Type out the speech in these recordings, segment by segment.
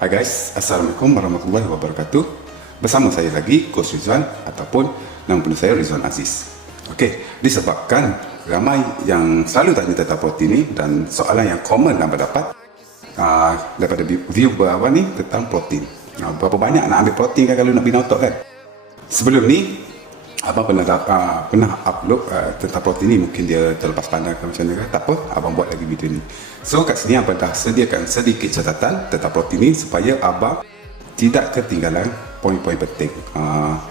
Hai guys, Assalamualaikum warahmatullahi wabarakatuh. Bersama saya lagi, Coach Rizwan ataupun nama penuh saya Rizwan Aziz. Okey, disebabkan ramai yang selalu tanya tentang protein ni dan soalan yang common dapat daripada view bawah ni tentang protein. Berapa banyak nak ambil protein kan kalau nak bina otot kan? Sebelum ni abang pernah upload tentang protein ni, mungkin dia terlepas pandang ke macam mana, tak apa, abang buat lagi video ni. So kat sini abang dah sediakan sedikit catatan tentang protein ni supaya abang tidak ketinggalan poin-poin penting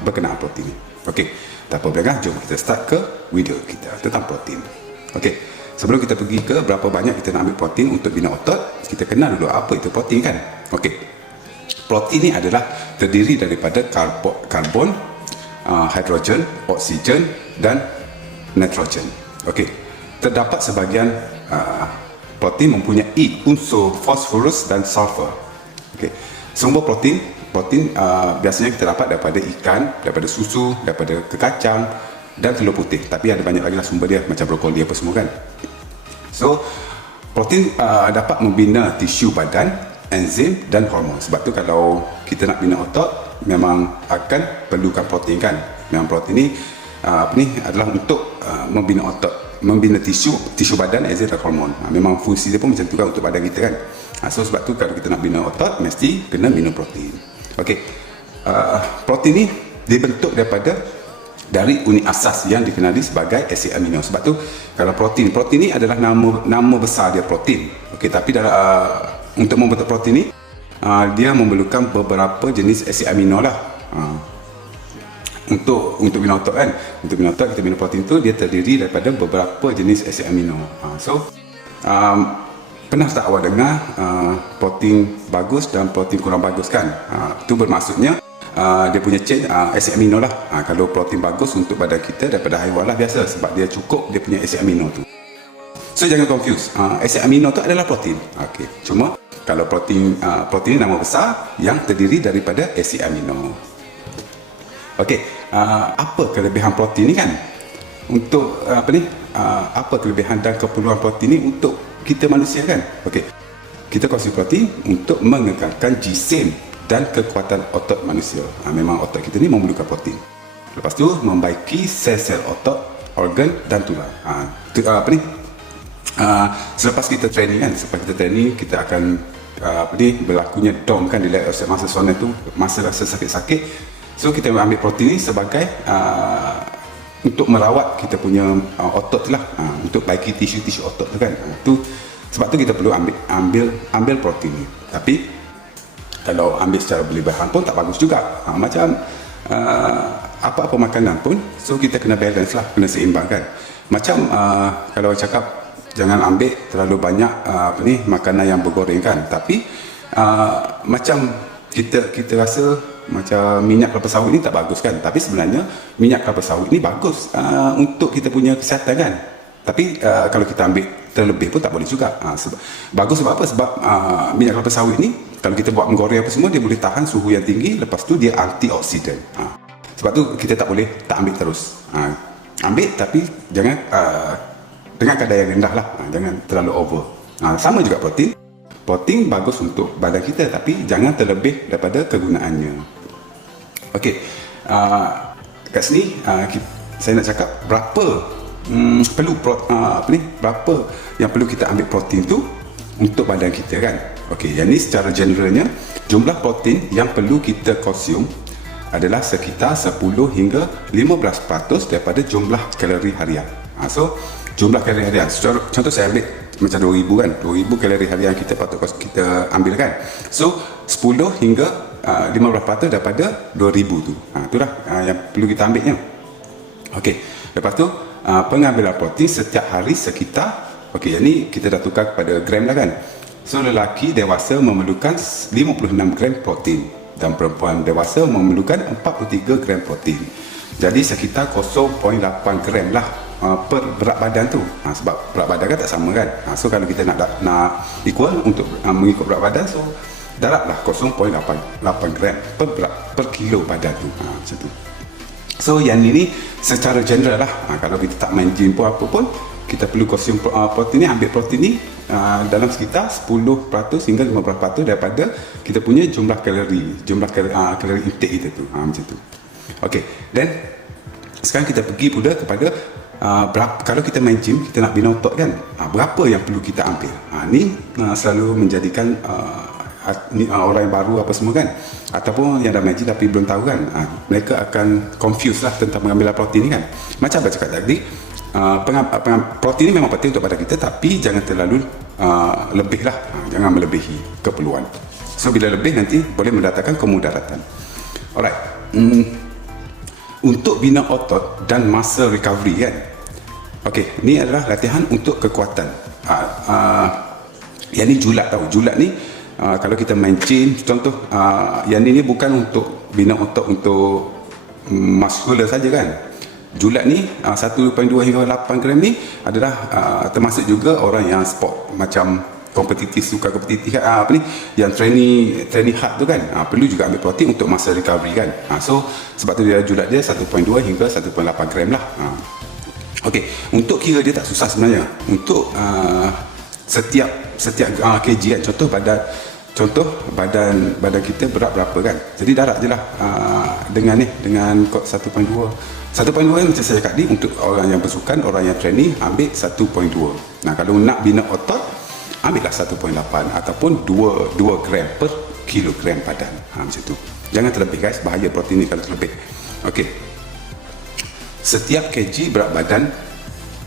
berkenaan protein ni. Okey, tak apa belakang, jom kita start ke video kita tentang protein. Okey, sebelum kita pergi ke berapa banyak kita nak ambil protein untuk bina otot, kita kenal dulu apa itu protein kan. Okey, protein ni adalah terdiri daripada karbon, hidrogen, oksigen dan nitrogen. Okey, terdapat sebahagian protein mempunyai unsur fosforus dan sulfur. Okey, sumber protein biasanya kita dapat daripada ikan, daripada susu, daripada kekacang dan telur putih. Tapi ada banyak lagi lah sumber dia, macam brokoli apa semua kan. So protein dapat membina tisu badan, enzim dan hormon. Sebab tu kalau kita nak bina otot memang akan perlukan protein kan. Memang protein ni adalah untuk membina otot, membina tisu badan, enzim dan hormon. Memang fungsi dia pun macam tu kan untuk badan kita kan. So sebab tu kalau kita nak bina otot mesti kena minum protein. Okey, protein ni dibentuk dari unit asas yang dikenali sebagai asid amino. Sebab tu kalau protein ni adalah nama besar dia protein. Okey, tapi untuk membentuk protein ni dia memerlukan beberapa jenis asid amino lah. Untuk bina otot kan, untuk bina otot kita bina protein tu dia terdiri daripada beberapa jenis asid amino. Pernah tak awak dengar protein bagus dan protein kurang bagus kan? Itu bermaksudnya dia punya chain asid amino lah. Kalau protein bagus untuk badan kita daripada haiwan lah biasa, sebab dia cukup dia punya asid amino tu. So jangan confuse, asid amino tu adalah protein. Okey, cuma kalau protein ni nama besar yang terdiri daripada asid amino. Okey, apa kelebihan protein ni kan? Untuk apa kelebihan dan keperluan protein ni untuk kita manusia kan? Okey, kita konsumsi protein untuk mengekalkan jisim dan kekuatan otot manusia. Memang otot kita ni memerlukan protein. Lepas tu membaiki sel-sel otot, organ dan tulang. Selepas kita training kita akan berlakunya DOM kan, dilihat masa sonet tu, masa rasa sakit-sakit. So kita ambil protein ni sebagai untuk merawat kita punya otot lah, untuk baiki tisu-tisu otot tu kan. Sebab tu kita perlu ambil protein ni. Tapi kalau ambil secara berlebihan pun tak bagus juga. Macam apa-apa makanan pun, so kita kena balance lah, kena seimbang kan. Macam kalau cakap jangan ambil terlalu banyak makanan yang bergoreng kan. Tapi macam kita rasa macam minyak kelapa sawit ni tak bagus kan. Tapi sebenarnya minyak kelapa sawit ni bagus untuk kita punya kesihatan kan. Tapi kalau kita ambil terlebih pun tak boleh juga. Bagus sebab apa? Sebab minyak kelapa sawit ni kalau kita buat menggoreng apa semua, dia boleh tahan suhu yang tinggi. Lepas tu dia antioksidan. Sebab tu kita tak boleh tak ambil terus. Ambil tapi jangan dengan kadar yang rendah lah, jangan terlalu over. Sama juga protein. Protein bagus untuk badan kita, tapi jangan terlebih daripada kegunaannya. Okey, kat sini saya nak cakap berapa berapa yang perlu kita ambil protein tu untuk badan kita kan. Okey, yang ni secara generalnya jumlah protein yang perlu kita konsum adalah sekitar 10 hingga 15% daripada jumlah kalori harian. So jumlah kalori harian, contoh saya ambil macam 2000 kan, 2000 kalori harian kita patut kita ambil kan. So 10 hingga 15% daripada 2000 tu, itulah yang perlu kita ambilnya. Okey, lepas tu pengambilan protein setiap hari sekitar, okey, yang ni kita dah tukar kepada gram lah kan. So lelaki dewasa memerlukan 56 gram protein dan perempuan dewasa memerlukan 43 gram protein. Jadi sekitar 0.8 gram lah per berat badan tu. Sebab berat badan kan tak sama kan. So kalau kita nak equal untuk mengikut berat badan, so darablah 0.8 gram per kilo badan tu. Macam tu. So yang ini secara general lah. Kalau kita tak main gym pun apa pun, kita perlu konsum protein ni, ambil protein ni dalam sekitar 10% hingga 15% daripada kita punya jumlah kalori intake kita tu, macam tu. Okey, dan sekarang kita pergi pula kepada kalau kita main gym, kita nak bina otot kan, berapa yang perlu kita ambil. Ni selalu menjadikan orang yang baru apa semua kan, ataupun yang dah main gym tapi belum tahu kan, mereka akan confuse lah tentang pengambilan protein ni kan. Macam saya cakap tadi, protein ni memang penting untuk badan kita, tapi jangan terlalu lebih lah, jangan melebihi keperluan. So bila lebih nanti boleh mendatangkan kemudaratan. Alright, untuk bina otot dan muscle recovery kan, okey, ni adalah latihan untuk kekuatan. Yang ni julat tau. Julat ni kalau kita main gym contoh, yang ni bukan untuk bina otot untuk muscular saja kan. Julat ni 1.2 hingga 8 gram ni adalah termasuk juga orang yang sport macam kompetitif, suka kompetitif kan, apa ni, yang training hard tu kan, perlu juga ambil protein untuk muscle recovery kan. So sebab tu dia julat dia 1.2 hingga 1.8 gram lah. Okey, untuk kira dia tak susah sebenarnya. Untuk setiap kg kan, contoh badan kita berat berapa kan, jadi darat je lah dengan kod 1.2 macam saya cakap ni, untuk orang yang bersukan, orang yang training, ambil 1.2. Nah, kalau nak bina otot, ambillah 1.8 ataupun 2 gram per kilogram badan, macam tu. Jangan terlebih guys, bahaya protein ni kalau terlebih. Okey, setiap kg berat badan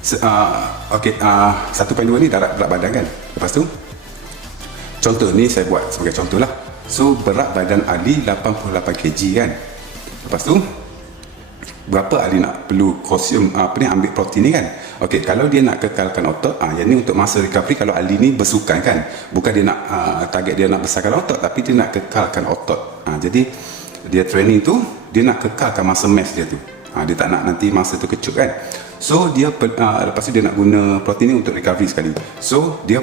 1.2 ni berat badan kan. Lepas tu contoh ni saya buat sebagai contoh lah. So berat badan Ali 88 kg kan. Lepas tu berapa Ali nak perlu konsum ambil protein ni kan. Okey, kalau dia nak kekalkan otot, yang ni untuk muscle recovery. Kalau Ali ni bersukan kan, bukan dia nak target dia nak besarkan otot, tapi dia nak kekalkan otot. Jadi dia training tu, dia nak kekalkan muscle mass dia tu. Dia tak nak nanti masa tu kecut kan. So dia lepas tu dia nak guna protein ni untuk recovery sekali. So dia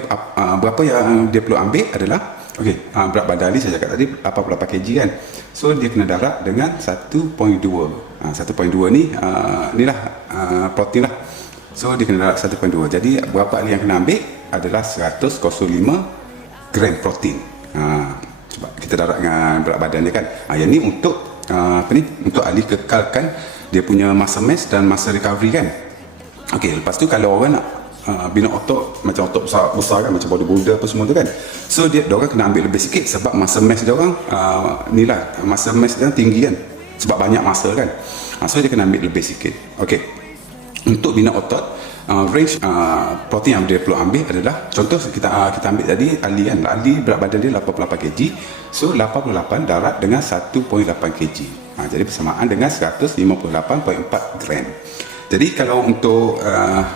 berapa yang dia perlu ambil adalah, okey, berat badan ni saya cakap tadi 88 kg kan. So dia kena darab dengan 1.2. 1.2 ni inilah protein lah. So dia kena darab 1.2. Jadi berapa Ali yang kena ambil adalah 105 gram protein. Sebab kita darab dengan berat badan dia kan. Yang ni untuk untuk Ali kekalkan dia punya muscle mass dan muscle recovery kan. Okey, lepas tu kalau orang nak bina otot, macam otot besar kan, macam bodybuilder apa semua tu kan, so orang kena ambil lebih sikit sebab muscle mass dia orang ni lah, muscle mass dia tinggi kan, sebab banyak muscle kan. So dia kena ambil lebih sikit. Okey, untuk bina otot, range protein yang dia perlu ambil adalah, contoh kita ambil tadi Ali kan, Ali berat badan dia 88 kg, so 88 darat dengan 1.8 kg, jadi bersamaan dengan 158.4 gram. Jadi kalau untuk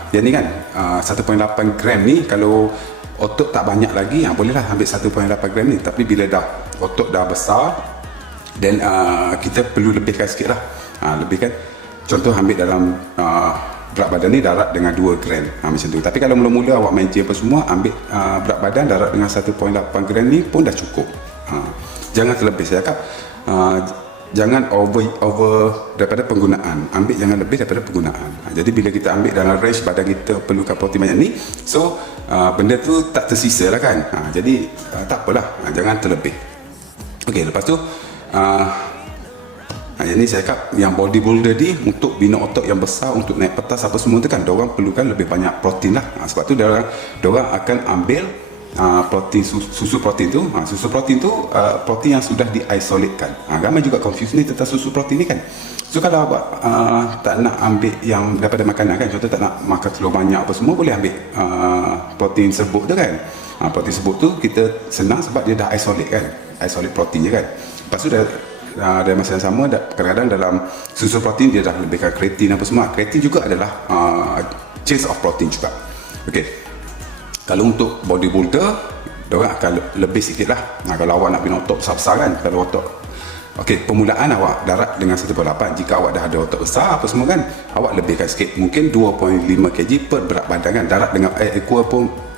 yang ni kan, 1.8 gram ni, kalau otot tak banyak lagi, bolehlah ambil 1.8 gram ni. Tapi bila dah otot dah besar, dan kita perlu lebihkan sikit lah, lebihkan. Contoh ambil dalam berat badan ni darat dengan 2 gram, macam tu. Tapi kalau mula-mula awak main gym apa semua, ambil berat badan darat dengan 1.8 gram ni pun dah cukup. Jangan terlebih, saya cakap jangan over daripada penggunaan, ambil jangan lebih daripada penggunaan. Jadi bila kita ambil dalam range badan kita perlukan protein banyak ni, so benda tu tak tersisa lah kan. Jadi tak apalah, jangan terlebih. Okey, lepas tu yang ni saya cakap, yang bodybuilder ni untuk bina otot yang besar, untuk naik petas apa semua tu kan, diorang perlukan lebih banyak protein lah. Sebab tu diorang akan ambil protein, susu protein tu. Susu protein tu protein yang sudah diisolatkan. Ramai juga confuse ni tentang susu protein ni kan. So kalau awak tak nak ambil yang daripada makanan kan, contoh tak nak makan telur banyak apa semua, boleh ambil protein serbuk tu kan. Protein serbuk tu kita senang sebab dia dah isolate kan, isolate protein je kan. Lepas tu dalam masa yang sama, kadang-kadang dalam susu protein dia dah lebihkan kreatin apa semua. Kreatin juga adalah chains of protein juga. Okey, kalau untuk bodybuilder, diorang akan lebih sikit lah. Kalau awak nak bina otot besar-besar kan, kalau otot, okey, permulaan awak darat dengan 1.8. Jika awak dah ada otot besar apa semua kan, awak lebihkan sikit, mungkin 2.5 kg per berat badan kan, darat dengan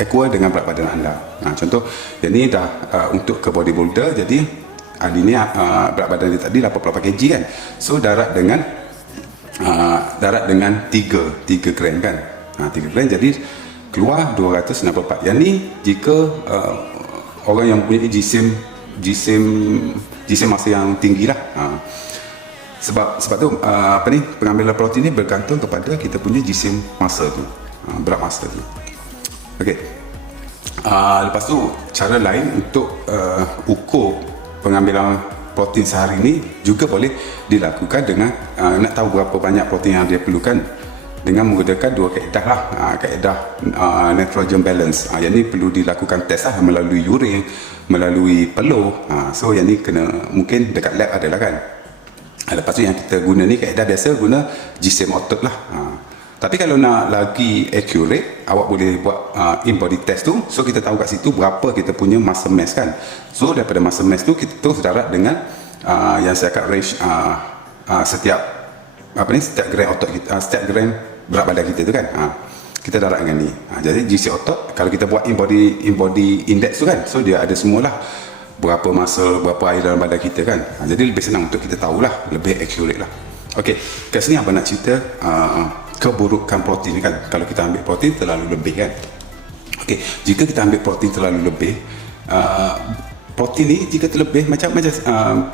equal dengan berat badan anda. Contoh, yang ni dah untuk ke bodybuilder. Jadi Ali ni berat badan dia tadi 88 kg kan, so darat dengan 3 gram kan. 3 gram, jadi keluar 264. Yang ni jika orang yang punya jisim massa yang tinggi lah. Sebab tu pengambilan protein ni bergantung kepada kita punya jisim massa tu, berat massa tu. Okey. Lepas tu cara lain untuk ukur pengambilan protein sehari ni juga boleh dilakukan dengan nak tahu berapa banyak protein yang dia perlukan dengan menggunakan dua kaedah lah. Kaedah nitrogen balance. Yang ni perlu dilakukan test lah melalui urin, melalui peluh. So yang ni kena mungkin dekat lab adalah kan. Lepas tu yang kita guna ni kaedah biasa guna jisim otot lah. Tapi kalau nak lagi accurate, awak boleh buat in-body test tu. So kita tahu kat situ berapa kita punya muscle mass kan. So daripada muscle mass tu kita terus darat dengan yang saya cakap range setiap gram otot kita, setiap gram berat badan kita tu kan. Kita darat dengan ni. Jadi GC otot kalau kita buat in-body index tu kan. So dia ada semualah berapa muscle, berapa air dalam badan kita kan. Jadi lebih senang untuk kita tahulah, lebih accurate lah. Okey, kat sini apa nak cerita keburukan protein kan. Kalau kita ambil protein terlalu lebih kan. Okey, jika kita ambil protein terlalu lebih, protein ni jika terlebih macam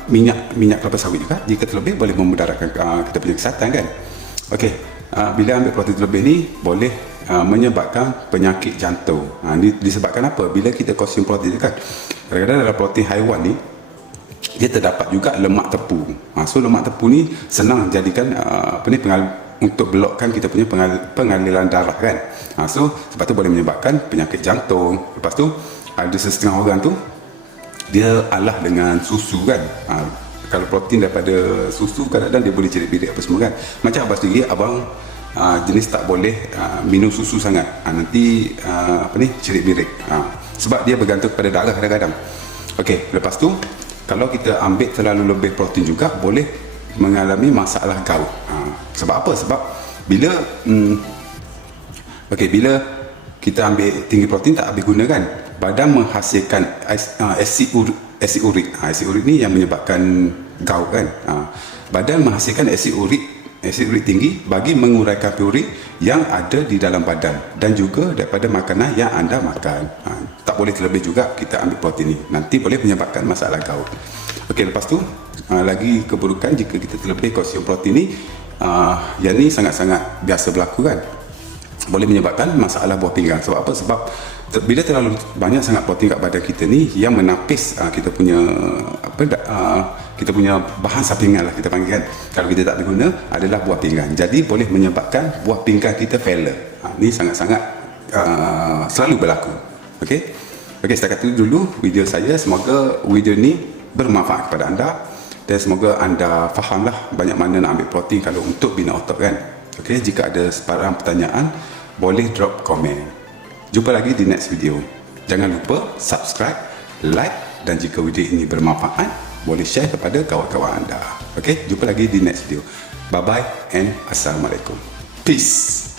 minyak kelapa sawit juga, jika terlebih boleh memudaratkan kita punya kesihatan kan. Okey, bila ambil protein terlebih ni boleh menyebabkan penyakit jantung. Ini disebabkan apa? Bila kita konsum protein kan, kadang-kadang dalam protein haiwan ni dia terdapat juga lemak tepu. So lemak tepu ni senang jadikan untuk blokkan kita punya pengaliran darah kan. So sebab tu boleh menyebabkan penyakit jantung. Lepas tu ada setengah orang tu dia alah dengan susu kan. Kalau protein daripada susu kadang-kadang dia boleh cerit-berit apa semua kan. Macam abang sendiri, abang jenis tak boleh minum susu sangat. Nanti cerit-berit. Sebab dia bergantung pada darah kadang-kadang. Okey, lepas tu kalau kita ambil terlalu lebih protein juga boleh mengalami masalah gout. Sebab apa? Sebab bila bila kita ambil tinggi protein tak habis guna kan, badan menghasilkan asid urik. Asid urik ni yang menyebabkan gout kan. Badan menghasilkan asid urik tinggi bagi menguraikan puri yang ada di dalam badan dan juga daripada makanan yang anda makan. Tak boleh terlebih juga kita ambil protein ni, nanti boleh menyebabkan masalah gout. Okey, lepas tu lagi keburukan jika kita terlebih konsum protein ni, yang ni sangat-sangat biasa berlaku kan. Boleh menyebabkan masalah buah pinggang. Sebab apa? Sebab bila terlalu banyak sangat protein kat badan kita ni yang menapis kita punya kita punya bahan sampingan lah kita panggil kan. Kalau kita tak berguna adalah buah pinggang. Jadi boleh menyebabkan buah pinggang kita failure. Ni sangat-sangat selalu berlaku. Okey, setakat itu dulu video saya. Semoga video ni bermanfaat kepada anda dan semoga anda fahamlah banyak mana nak ambil protein kalau untuk bina otot kan. Okey, jika ada sebarang pertanyaan boleh drop komen. Jumpa lagi di next video. Jangan lupa subscribe, like, dan jika video ini bermanfaat boleh share kepada kawan-kawan anda. Okey, jumpa lagi di next video. Bye bye and assalamualaikum. Peace.